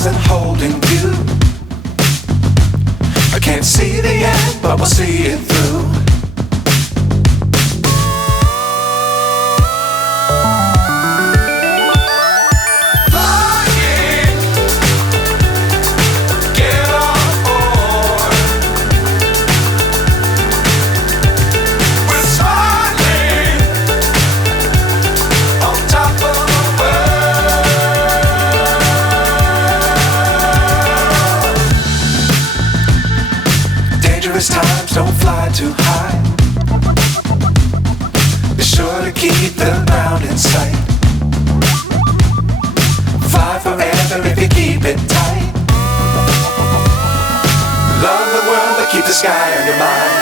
stars and holding you. I can't see the end, but we'll see it through. Times don't fly too high. Be sure to keep the ground in sight. Fly forever if you keep it tight. Love the world but keep the sky on your mind.